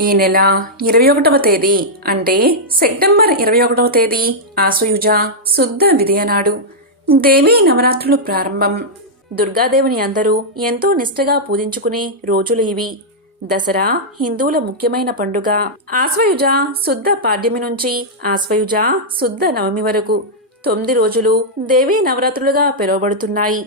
ఈ నెల ఇరవై ఒకటవ తేదీ అంటే సెప్టెంబర్ ఇరవై ఒకటవ తేదీ ఆశ్వయుజ శుద్ధ విదయనాడు దేవీ నవరాత్రులు ప్రారంభం. దుర్గాదేవిని అందరూ ఎంతో నిష్ఠగా పూజించుకునే రోజులు ఇవి. దసరా హిందువుల ముఖ్యమైన పండుగ. ఆశ్వయుజ శుద్ధ పాడ్యమి నుంచి ఆశ్వయుజ శుద్ధ నవమి వరకు తొమ్మిది రోజులు దేవీ నవరాత్రులుగా పిలువబడుతున్నాయి.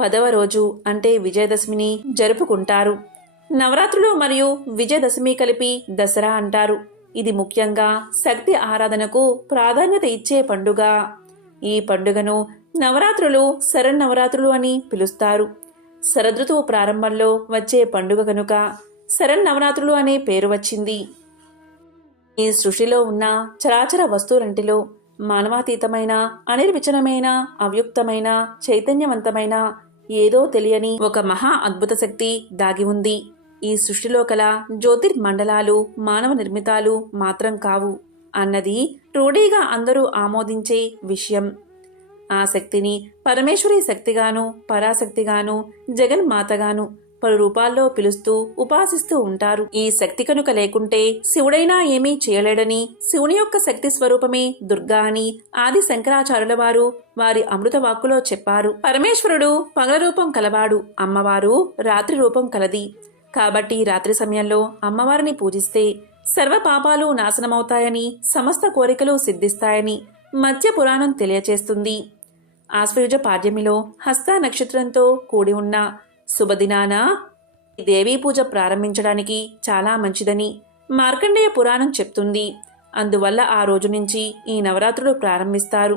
పదవ రోజు అంటే విజయదశమిని జరుపుకుంటారు. నవరాత్రులు మరియు విజయదశమి కలిపి దసరా అంటారు. ఇది ముఖ్యంగా శక్తి ఆరాధనకు ప్రాధాన్యత ఇచ్చే పండుగ. ఈ పండుగను నవరాత్రులు శరన్నవరాత్రులు అని పిలుస్తారు. శరదృతువు ప్రారంభంలో వచ్చే పండుగ కనుక శరన్నవరాత్రులు అనే పేరు వచ్చింది. ఈ సృష్టిలో ఉన్న చరాచర వస్తువులంటిలో మానవాతీతమైన అనిర్విచనమైన అవ్యుక్తమైన చైతన్యవంతమైన ఏదో తెలియని ఒక మహా అద్భుత శక్తి దాగి ఉంది. ఈ సృష్టిలో కల జ్యోతిర్మండలాలు మానవ నిర్మితాలు మాత్రం కావు అన్నది రూఢీగా అందరూ ఆమోదించే విషయం. ఆ శక్తిని పరమేశ్వరి శక్తిగాను పరాశక్తిగాను జగన్మాతగాను పలు రూపాల్లో పిలుస్తూ ఉపాసిస్తూ ఉంటారు. ఈ శక్తి కనుక లేకుంటే శివుడైనా ఏమీ చేయలేడని శివుని యొక్క శక్తి స్వరూపమే దుర్గా అని ఆది శంకరాచార్యుల వారు వారి అమృత వాక్కులో చెప్పారు. పరమేశ్వరుడు పగల రూపం కలవాడు అమ్మవారు రాత్రి రూపం కలది. కాబట్టి రాత్రి సమయంలో అమ్మవారిని పూజిస్తే సర్వ పాపాలు నాశనమవుతాయని సమస్త కోరికలు సిద్ధిస్తాయని మధ్య పురాణం తెలియచేస్తుంది. ఆశ్వయుజ పాడ్యమిలో హస్త నక్షత్రంతో కూడి ఉన్న శుభదినాన దేవీ పూజ ప్రారంభించడానికి చాలా మంచిదని మార్కండేయ పురాణం చెప్తుంది. అందువల్ల ఆ రోజు నుంచి ఈ నవరాత్రులు ప్రారంభిస్తారు.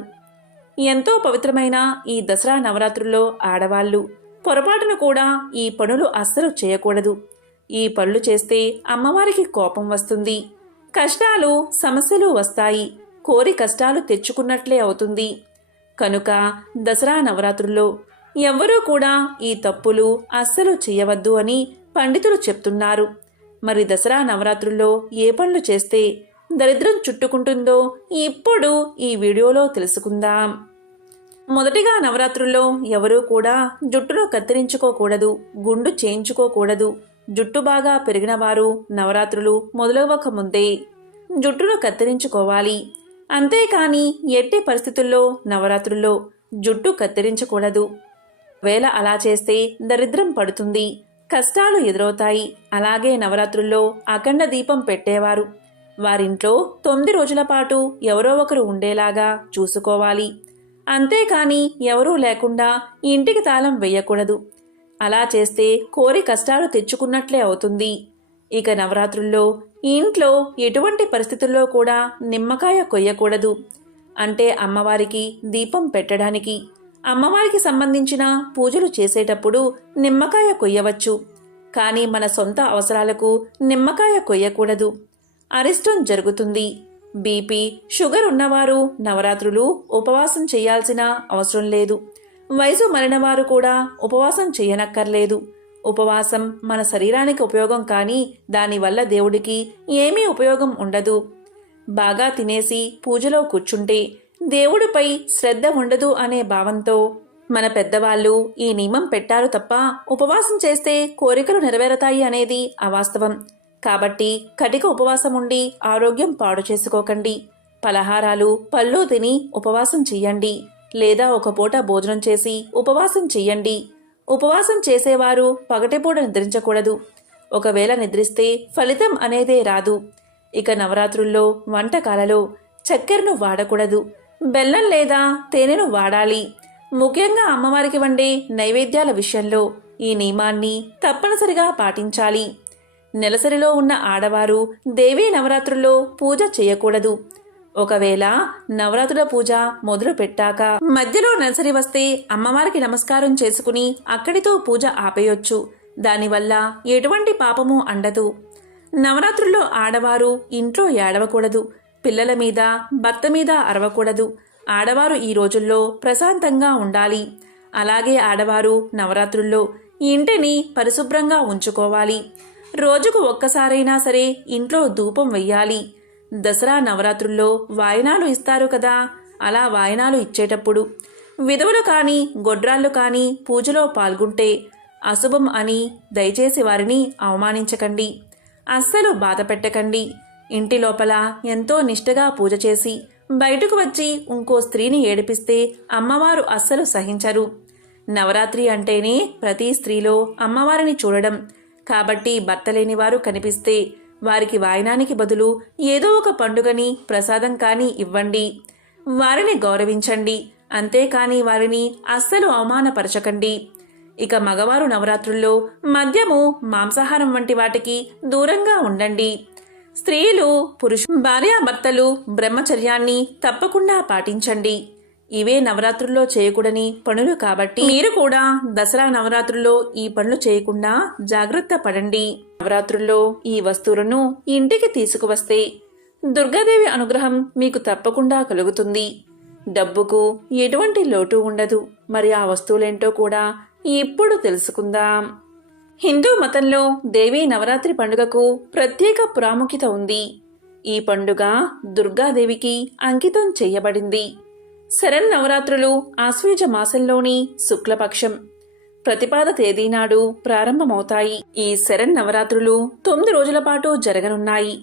ఎంతో పవిత్రమైన ఈ దసరా నవరాత్రుల్లో ఆడవాళ్ళు పొరపాటున కూడా ఈ పనులు అస్సలు చేయకూడదు. ఈ పనులు చేస్తే అమ్మవారికి కోపం వస్తుంది. కష్టాలు సమస్యలు వస్తాయి. కోరి కష్టాలు తెచ్చుకున్నట్లే అవుతుంది. కనుక దసరా నవరాత్రుల్లో ఎవ్వరూ కూడా ఈ తప్పులు అస్సలు చేయవద్దు అని పండితులు చెప్తున్నారు. మరి దసరా నవరాత్రుల్లో ఏ పనులు చేస్తే దరిద్రం చుట్టుకుంటుందో ఇప్పుడు ఈ వీడియోలో తెలుసుకుందాం. మొదటిగా నవరాత్రుల్లో ఎవరూ కూడా జుట్టును కత్తిరించుకోకూడదు గుండు చేయించుకోకూడదు. జుట్టు బాగా పెరిగిన వారు నవరాత్రులు మొదలవ్వక ముందే జుట్టును కత్తిరించుకోవాలి. అంతేకాని ఎట్టి పరిస్థితుల్లో నవరాత్రుల్లో జుట్టు కత్తిరించకూడదు. వేళ అలా చేస్తే దరిద్రం పడుతుంది కష్టాలు ఎదురవుతాయి. అలాగే నవరాత్రుల్లో అఖండ దీపం పెట్టేవారు. వారింట్లో తొమ్మిది రోజుల పాటు ఎవరో ఒకరు ఉండేలాగా చూసుకోవాలి. అంతేకాని ఎవరూ లేకుండా ఇంటికి తాళం వేయకూడదు. అలా చేస్తే కోరి కష్టాలు తెచ్చుకున్నట్లే అవుతుంది. ఇక నవరాత్రుల్లో ఇంట్లో ఎటువంటి పరిస్థితుల్లో కూడా నిమ్మకాయ కొయ్యకూడదు. అంటే అమ్మవారికి దీపం పెట్టడానికి అమ్మవారికి సంబంధించిన పూజలు చేసేటప్పుడు నిమ్మకాయ కొయ్యవచ్చు. కానీ మన సొంత అవసరాలకు నిమ్మకాయ కొయ్యకూడదు. అరిష్టం జరుగుతుంది. బీపీ షుగర్ ఉన్నవారు నవరాత్రులు ఉపవాసం చేయాల్సిన అవసరం లేదు. వయసు మరినవారు కూడా ఉపవాసం చేయనక్కర్లేదు. ఉపవాసం మన శరీరానికి ఉపయోగం కానీ దానివల్ల దేవుడికి ఏమీ ఉపయోగం ఉండదు. బాగా తినేసి పూజలో కూర్చుంటే దేవుడిపై శ్రద్ధ ఉండదు అనే భావంతో మన పెద్దవాళ్ళు ఈ నియమం పెట్టారు తప్ప ఉపవాసం చేస్తే కోరికలు నెరవేరతాయి అనేది అవాస్తవం. కాబట్టి కటిక ఉపవాసం ఉండి ఆరోగ్యం పాడు చేసుకోకండి. పలహారాలు పళ్ళు తిని ఉపవాసం చెయ్యండి. లేదా ఒక పూట భోజనం చేసి ఉపవాసం చెయ్యండి. ఉపవాసం చేసేవారు పగటిపూట నిద్రించకూడదు. ఒకవేళ నిద్రిస్తే ఫలితం అనేదే రాదు. ఇక నవరాత్రుల్లో వంటకాలలో చక్కెరను వాడకూడదు. బెల్లం లేదా తేనెను వాడాలి. ముఖ్యంగా అమ్మవారికి వండే నైవేద్యాల విషయంలో ఈ నియమాన్ని తప్పనిసరిగా పాటించాలి. నెలసరిలో ఉన్న ఆడవారు దేవీ నవరాత్రుల్లో పూజ చేయకూడదు. ఒకవేళ నవరాత్రుల పూజ మొదలు పెట్టాక మధ్యలో నెలసరి వస్తే అమ్మవారికి నమస్కారం చేసుకుని అక్కడితో పూజ ఆపేయొచ్చు. దానివల్ల ఎటువంటి పాపము అండదు. నవరాత్రుల్లో ఆడవారు ఇంట్లో ఏడవకూడదు. పిల్లల మీద భర్త మీద అరవకూడదు. ఆడవారు ఈ రోజుల్లో ప్రశాంతంగా ఉండాలి. అలాగే ఆడవారు నవరాత్రుల్లో ఇంటిని పరిశుభ్రంగా ఉంచుకోవాలి. రోజుకు ఒక్కసారైనా సరే ఇంట్లో ధూపం వెయ్యాలి. దసరా నవరాత్రుల్లో వాయనాలు ఇస్తారు కదా. అలా వాయనాలు ఇచ్చేటప్పుడు విధవులు కానీ గొడ్రాళ్ళు కానీ పూజలో పాల్గొంటే అశుభం అని దయచేసి వారిని అవమానించకండి. అస్సలు బాధ పెట్టకండి. ఇంటి లోపల ఎంతో నిష్టగా పూజ చేసి బయటకు వచ్చి ఇంకో స్త్రీని ఏడిపిస్తే అమ్మవారు అస్సలు సహించరు. నవరాత్రి అంటేనే ప్రతి స్త్రీలో అమ్మవారిని చూడడం. కాబట్టి భర్త లేనివారు కనిపిస్తే వారికి వాయనానికి బదులు ఏదో ఒక పండుగని ప్రసాదం కానీ ఇవ్వండి. వారిని గౌరవించండి. అంతేకాని వారిని అస్సలు అవమానపరచకండి. ఇక మగవారు నవరాత్రుల్లో మద్యము మాంసాహారం వంటి వాటికి దూరంగా ఉండండి. స్త్రీలు పురుషు భార్యాభర్తలు బ్రహ్మచర్యాన్ని తప్పకుండా పాటించండి. ఇవే నవరాత్రుల్లో చేయకూడని పనులు కాబట్టి మీరు కూడా దసరా నవరాత్రుల్లో ఈ పనులు చేయకుండా జాగ్రత్త పడండి. నవరాత్రుల్లో ఈ వస్తువులను ఇంటికి తీసుకువస్తే దుర్గాదేవి అనుగ్రహం మీకు తప్పకుండా కలుగుతుంది. డబ్బుకు ఎటువంటి లోటు ఉండదు. మరి ఆ వస్తువులేంటో కూడా ఇప్పుడు తెలుసుకుందాం. హిందూ మతంలో దేవీ నవరాత్రి పండుగకు ప్రత్యేక ప్రాముఖ్యత ఉంది. ఈ పండుగ దుర్గాదేవికి అంకితం చేయబడింది. శరన్నవరాత్రులు ఆశ్వయుజ మాసంలోని శుక్లపక్షం. ప్రతిపాద తేదీ నాడు ప్రారంభమవుతాయి. ఈ శరన్నవరాత్రులు తొమ్మిది రోజుల పాటు జరగనున్నాయి.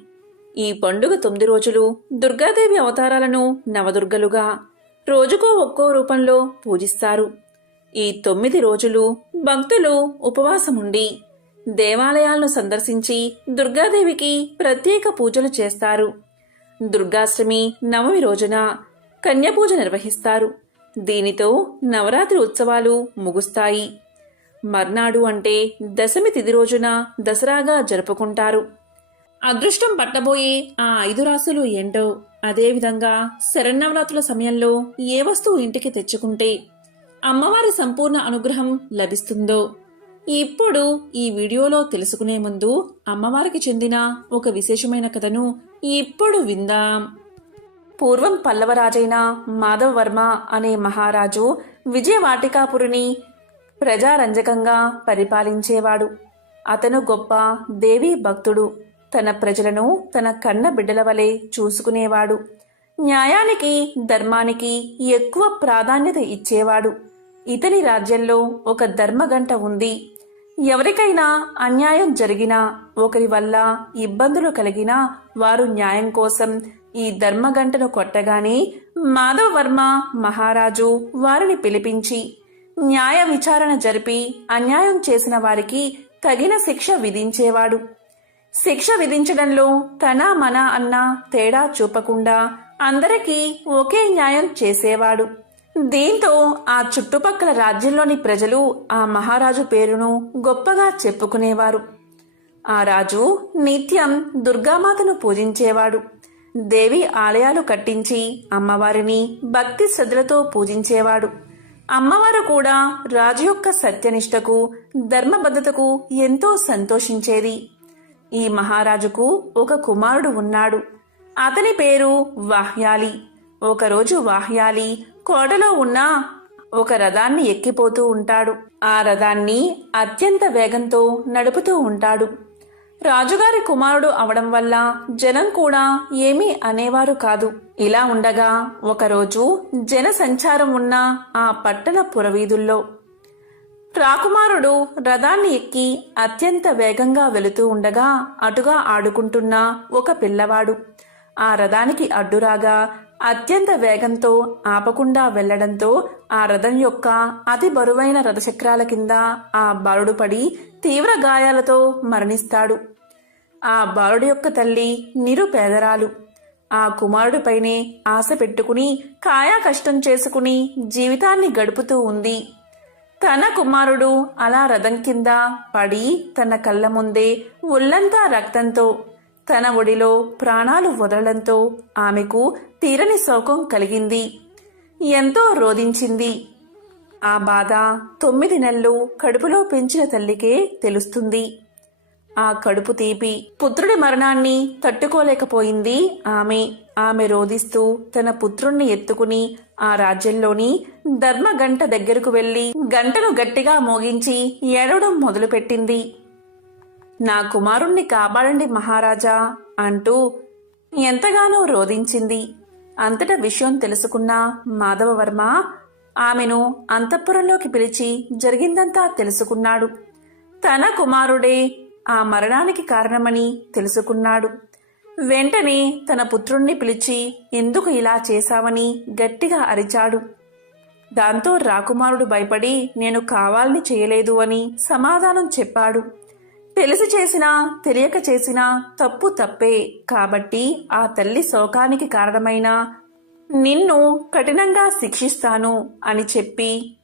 ఈ పండుగ తొమ్మిది రోజులు దుర్గాదేవి అవతారాలను నవదుర్గలుగా రోజుకో ఒక్కో రూపంలో పూజిస్తారు. ఈ తొమ్మిది రోజులు భక్తులు ఉపవాసముండి దేవాలయాలను సందర్శించి దుర్గాదేవికి ప్రత్యేక పూజలు చేస్తారు. దుర్గాష్టమి నవమి రోజున కన్యపూజ నిర్వహిస్తారు. దీనితో నవరాత్రి ఉత్సవాలు ముగుస్తాయి. మర్నాడు అంటే దశమి తిది రోజున దసరాగా జరుపుకుంటారు. అదృష్టం పట్టబోయే ఆ ఐదు రాసులు ఏంటో? అదేవిధంగా శరన్నవరాత్రుల సమయంలో ఏ వస్తువు ఇంటికి తెచ్చుకుంటే అమ్మవారి సంపూర్ణ అనుగ్రహం లభిస్తుందో? ఇప్పుడు ఈ వీడియోలో తెలుసుకునే ముందు అమ్మవారికి చెందిన ఒక విశేషమైన కథను ఇప్పుడు విందాం. పూర్వం పల్లవరాజైన మాధవవర్మ అనే మహారాజు విజయవాటికాపురిని ప్రజారంజకంగా పరిపాలించేవాడు. అతను గొప్ప దేవీ భక్తుడు. తన ప్రజలను తన కన్న బిడ్డల వలె చూసుకునేవాడు. న్యాయానికి ధర్మానికి ఎక్కువ ప్రాధాన్యత ఇచ్చేవాడు. ఇతని రాజ్యంలో ఒక ధర్మగంట ఉంది. ఎవరికైనా అన్యాయం జరిగినా ఒకరి వల్ల ఇబ్బందులు కలిగినా వారు న్యాయం కోసం ఈ ధర్మగంటను కొట్టగానే మాధవ వర్మ మహారాజు వారిని పిలిపించి న్యాయ విచారణ జరిపి అన్యాయం చేసిన వారికి తగిన శిక్ష విధించేవాడు. శిక్ష విధించడంలో తన మన అన్న తేడా చూపకుండా అందరికీ ఒకే న్యాయం చేసేవాడు. దీంతో ఆ చుట్టుపక్కల రాజ్యంలోని ప్రజలు ఆ మహారాజు పేరును గొప్పగా చెప్పుకునేవారు. ఆ రాజు నిత్యం దుర్గామాతను పూజించేవాడు. దేవి ఆలయాలు కట్టించి అమ్మవారిని భక్తి శ్రద్ధలతో పూజించేవాడు. అమ్మవారు కూడా రాజు యొక్క సత్యనిష్టకు ధర్మబద్ధతకు ఎంతో సంతోషించేది. ఈ మహారాజుకు ఒక కుమారుడు ఉన్నాడు. అతని పేరు వాహ్యాలి. ఒకరోజు వాహ్యాలి కోటలో ఉన్న ఒక రథాన్ని ఎక్కిపోతూ ఉంటాడు. ఆ రథాన్ని అత్యంత వేగంతో నడుపుతూ ఉంటాడు. రాజుగారి కుమారుడు అవడం వల్ల జనం కూడా ఏమీ అనేవారు కాదు. ఇలా ఉండగా ఒకరోజు జన సంచారం ఉన్న ఆ పట్టణ పురవీధుల్లో రాకుమారుడు రథాన్ని ఎక్కి అత్యంత వేగంగా వెళుతూ ఉండగా అటుగా ఆడుకుంటున్న ఒక పిల్లవాడు. ఆ రథానికి అడ్డురాగా అత్యంత వేగంతో ఆపకుండా వెళ్ళడంతో ఆ రథం యొక్క అతి బరువైన రథచక్రాల కింద ఆ బాలుడు పడి తీవ్ర గాయాలతో మరణిస్తాడు. ఆ బాలుడు యొక్క తల్లి నిరుపేదరాలు. ఆ కుమారుడిపైనే ఆశ పెట్టుకుని కాయా కష్టం చేసుకుని జీవితాన్ని గడుపుతూ ఉంది. తన కుమారుడు అలా రథం కింద పడి తన కళ్ళ ముందే ఒళ్ళంతా రక్తంతో తన ఒడిలో ప్రాణాలు వదలడంతో ఆమెకు తీరని శోకం కలిగింది. ఎంతో రోధించింది. ఆ బాధ తొమ్మిది నెలలు కడుపులో పెంచిన తల్లికే తెలుస్తుంది. ఆ కడుపు తీపి పుత్రుడి మరణాన్ని తట్టుకోలేకపోయింది ఆమె. ఆమె రోధిస్తూ తన పుత్రుణ్ణి ఎత్తుకుని ఆ రాజ్యంలోని ధర్మ గంట దగ్గరకు వెళ్ళి గంటను గట్టిగా మోగించి ఏడవడం మొదలుపెట్టింది. నా కుమారుణ్ణి కాపాడండి మహారాజా అంటూ ఎంతగానో రోధించింది. అంతటా విషయం తెలుసుకున్న మాధవవర్మ ఆమెను అంతఃపురంలోకి పిలిచి జరిగిందంతా తెలుసుకున్నాడు. తన కుమారుడే ఆ మరణానికి కారణమని తెలుసుకున్నాడు. వెంటనే తన పుత్రుణ్ణి పిలిచి ఎందుకు ఇలా చేశావని గట్టిగా అరిచాడు. దాంతో రాకుమారుడు భయపడి నేను కావాలని చేయలేదు అని సమాధానం చెప్పాడు. తెలిసి చేసినా తెలియక చేసినా తప్పు తప్పే. కాబట్టి ఆ తల్లి శోకానికి కారణమైన నిన్ను కఠినంగా శిక్షిస్తాను అని చెప్పి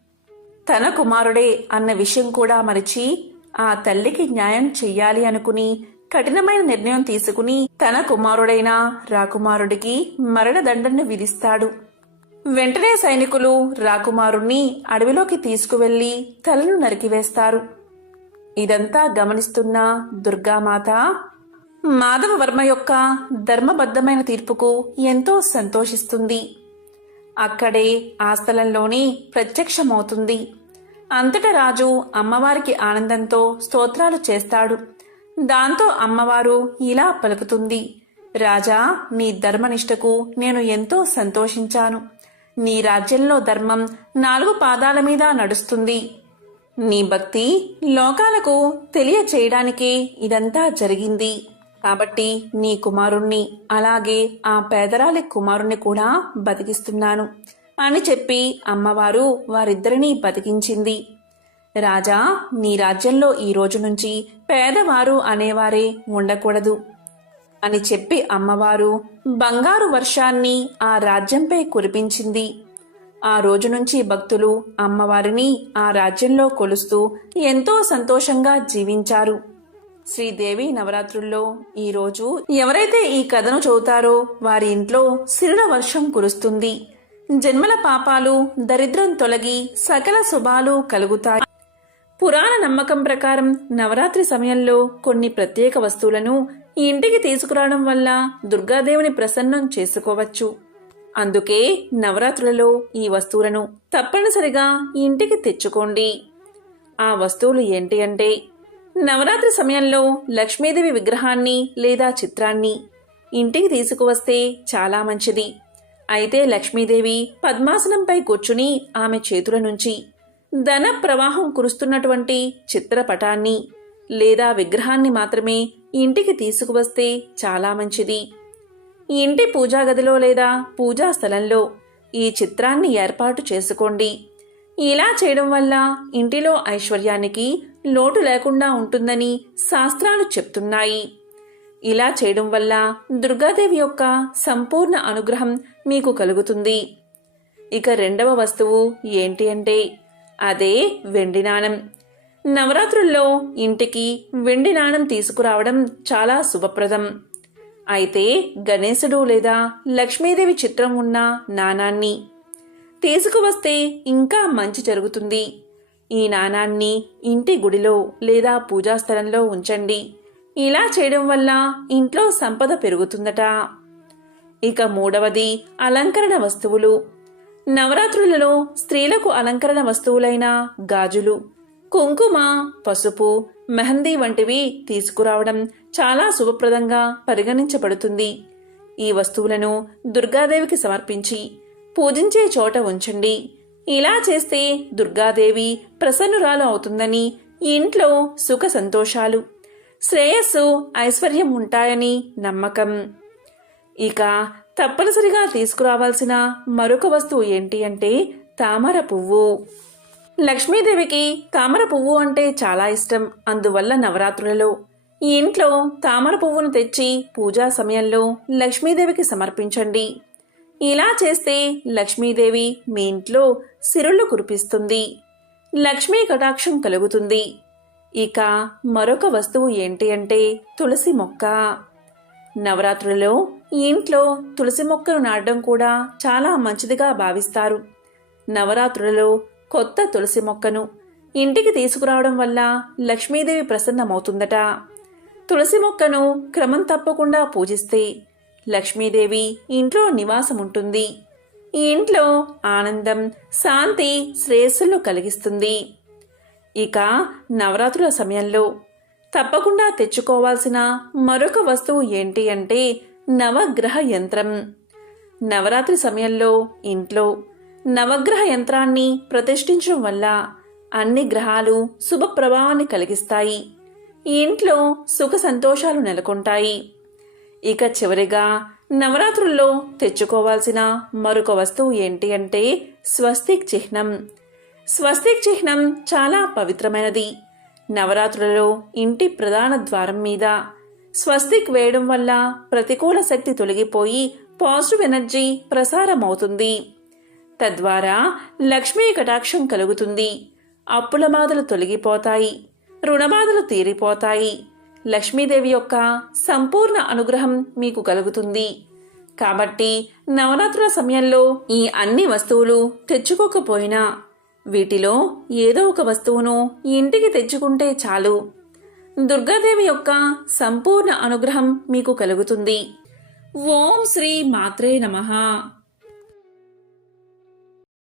తన కుమారుడే అన్న విషయం కూడా మరిచి ఆ తల్లికి న్యాయం చెయ్యాలి అనుకుని కఠినమైన నిర్ణయం తీసుకుని తన కుమారుడైన రాకుమారుడికి మరణదండను విధిస్తాడు. వెంటనే సైనికులు రాకుమారుణ్ణి అడవిలోకి తీసుకువెళ్ళి తలను నరికివేస్తారు. ఇదంతా గమనిస్తున్న దుర్గామాత మాధవవర్మ యొక్క ధర్మబద్ధమైన తీర్పుకు ఎంతో సంతోషిస్తుంది. అక్కడే ఆ స్థలంలోనే ప్రత్యక్షమవుతుంది. అంతట రాజు అమ్మవారికి ఆనందంతో స్తోత్రాలు చేస్తాడు. దాంతో అమ్మవారు ఇలా పలుకుతుంది. రాజా నీ ధర్మనిష్టకు నేను ఎంతో సంతోషించాను. నీ రాజ్యంలో ధర్మం నాలుగు పాదాల మీద నడుస్తుంది. నీ భక్తి లోకాలకు తెలియచేయడానికి ఇదంతా జరిగింది. కాబట్టి నీ కుమారుణ్ణి అలాగే ఆ పేదరాలి కుమారుణ్ణి కూడా బతికిస్తున్నాను అని చెప్పి అమ్మవారు వారిద్దరినీ బతికించింది. రాజా నీ రాజ్యంలో ఈ రోజు నుంచి పేదవారు అనేవారే ఉండకూడదు అని చెప్పి అమ్మవారు బంగారు వర్షాన్ని ఆ రాజ్యంపై కురిపించింది. ఆ రోజు నుంచి భక్తులు అమ్మవారిని ఆ రాజ్యంలో కొలుస్తూ ఎంతో సంతోషంగా జీవించారు. శ్రీదేవి నవరాత్రుల్లో ఈ రోజు ఎవరైతే ఈ కథను చదువుతారో వారి ఇంట్లో సిరుల వర్షం కురుస్తుంది. జన్మల పాపాలు దరిద్రం తొలగి సకల శుభాలు కలుగుతాయి. పురాణ నమ్మకం ప్రకారం నవరాత్రి సమయంలో కొన్ని ప్రత్యేక వస్తువులను ఇంటికి తీసుకురావడం వల్ల దుర్గాదేవిని ప్రసన్నం చేసుకోవచ్చు. అందుకే నవరాత్రులలో ఈ వస్తువులను తప్పనిసరిగా ఇంటికి తెచ్చుకోండి. ఆ వస్తువులు ఏంటి అంటే నవరాత్రి సమయంలో లక్ష్మీదేవి విగ్రహాన్ని లేదా చిత్రాన్ని ఇంటికి తీసుకువస్తే చాలా మంచిది. అయితే లక్ష్మీదేవి పద్మాసనంపై కూర్చుని ఆమె చేతుల నుంచి ధన ప్రవాహం కురుస్తున్నటువంటి చిత్రపటాన్ని లేదా విగ్రహాన్ని మాత్రమే ఇంటికి తీసుకువస్తే చాలా మంచిది. ఇంటి పూజా గదిలో లేదా పూజా స్థలంలో ఈ చిత్రాన్ని ఏర్పాటు చేసుకోండి. ఇలా చేయడం వల్ల ఇంటిలో ఐశ్వర్యానికి లోటు లేకుండా ఉంటుందని శాస్త్రాలు చెప్తున్నాయి. ఇలా చేయడం వల్ల దుర్గాదేవి యొక్క సంపూర్ణ అనుగ్రహం మీకు కలుగుతుంది. ఇక రెండవ వస్తువు ఏంటి అంటే అదే వెండి నాణం. నవరాత్రుల్లో ఇంటికి వెండి నాణం తీసుకురావడం చాలా శుభప్రదం. అయితే గణేశుడు లేదా లక్ష్మీదేవి చిత్రం ఉన్న నాణాన్ని తీసుకువస్తే ఇంకా మంచి జరుగుతుంది. ఈ నాణాన్ని ఇంటి గుడిలో లేదా పూజా స్థలంలో ఉంచండి. ఇలా చేయడం వల్ల ఇంట్లో సంపద పెరుగుతుందట. ఇక మూడవది అలంకరణ వస్తువులు. నవరాత్రులలో స్త్రీలకు అలంకరణ వస్తువులైన గాజులు కుంకుమ పసుపు మెహందీ వంటివి తీసుకురావడం చాలా శుభప్రదంగా పరిగణించబడుతుంది. ఈ వస్తువులను దుర్గాదేవికి సమర్పించి పూజించే చోట ఉంచండి. ఇలా చేస్తే దుర్గాదేవి ప్రసన్నురాలు అవుతుందని ఇంట్లో సుఖ సంతోషాలు శ్రేయస్సు ఐశ్వర్యం ఉంటాయని నమ్మకం. ఇక తప్పనిసరిగా తీసుకురావాల్సిన మరొక వస్తువు ఏంటి అంటే తామర పువ్వు. లక్ష్మీదేవికి తామర పువ్వు అంటే చాలా ఇష్టం. అందువల్ల నవరాత్రులలో ఈ ఇంట్లో తామర పువ్వును తెచ్చి పూజా సమయంలో లక్ష్మీదేవికి సమర్పించండి. ఇలా చేస్తే లక్ష్మీదేవి మీ ఇంట్లో సిరులు కురిపిస్తుంది. లక్ష్మీ కటాక్షం కలుగుతుంది. ఇక మరొక వస్తువు ఏంటి అంటే తులసి మొక్క. నవరాత్రులలో ఈ ఇంట్లో తులసి మొక్కను నాటడం కూడా చాలా మంచిదిగా భావిస్తారు. నవరాత్రులలో కొత్త తులసి మొక్కను ఇంటికి తీసుకురావడం వల్ల లక్ష్మీదేవి ప్రసన్నమవుతుందట. తులసి మొక్కను క్రమం తప్పకుండా పూజిస్తే లక్ష్మీదేవి ఇంట్లో నివాసం ఉంటుంది ఈ ఇంట్లో ఆనందం శాంతి శ్రేయస్సులు కలిగిస్తుంది. ఇక నవరాత్రుల సమయంలో తప్పకుండా తెచ్చుకోవాల్సిన మరొక వస్తువు ఏంటి అంటే నవగ్రహ యంత్రం. నవరాత్రి సమయంలో ఇంట్లో నవగ్రహ యంత్రాన్ని ప్రతిష్ఠించడం వల్ల అన్ని గ్రహాలు శుభ ప్రభావాన్ని కలిగిస్తాయి. ఇంట్లో సుఖ సంతోషాలు నెలకొంటాయి. ఇక చివరిగా నవరాత్రుల్లో తెచ్చుకోవాల్సిన మరొక వస్తువు ఏంటి అంటే స్వస్తిక్ చిహ్నం. స్వస్తిక్ చిహ్నం చాలా పవిత్రమైనది. నవరాత్రులలో ఇంటి ప్రధాన ద్వారం మీద స్వస్తిక్ వేయడం వల్ల ప్రతికూల శక్తి తొలగిపోయి పాజిటివ్ ఎనర్జీ ప్రసారమవుతుంది. తద్వారా లక్ష్మీ కటాక్షం కలుగుతుంది. అప్పుల బాధలు తొలగిపోతాయి. రుణబాధలు తీరిపోతాయి. లక్ష్మీదేవి యొక్క సంపూర్ణ అనుగ్రహం మీకు కలుగుతుంది. కాబట్టి నవరాత్రుల సమయంలో ఈ అన్ని వస్తువులు తెచ్చుకోకపోయినా వీటిలో ఏదో ఒక వస్తువును ఇంటికి తెచ్చుకుంటే చాలు. దుర్గాదేవి యొక్క సంపూర్ణ అనుగ్రహం మీకు కలుగుతుంది. ఓం శ్రీ మాత్రే నమః.